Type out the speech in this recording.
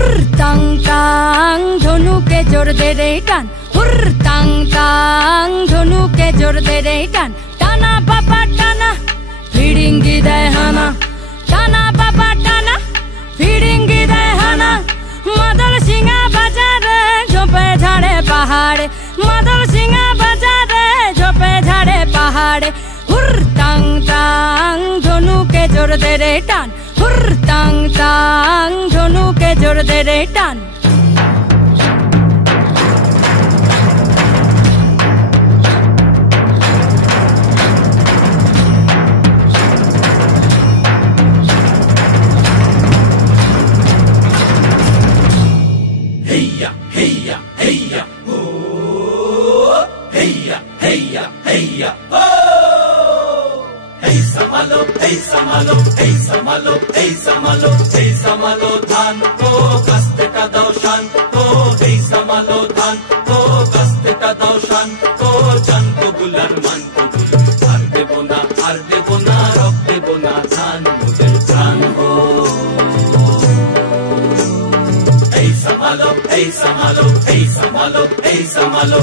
হুরতাং তাং ধনুকে জোর দে রে টান, হুরতাং তাং ধনুকে জোর দে রে টান। টানা বাবা টানা ফিরিঙ্গি দেয় হানা, টানা বাবা টানা ফিরিঙ্গি দেয় হানা। মাদল সিংহা বাজারে ঝোপে ঝাড়ে পাহাড়ে, মাদল সিংহা বাজারে ঝোপে ঝাড়ে পাহাড়ে। হুরতাং তাং ধনুকে জোর দে রে টান, হুরতাং তাং ধনুকে জোর দে রে টান। Heya, heya, heya, oh. Heya, heya, heya, oh. Hey samalo, hey samalo, hey samalo, hey samalo, hey samalo dhan ko kaste ka dao shan ko. Hey samalo dhan ko kaste ka dao shan ko. Jan ko bular man ko bular, har debo na, rok debo na, dhan moder dhan ho. Hey samalo, hey samalo, hey samalo, hey samalo.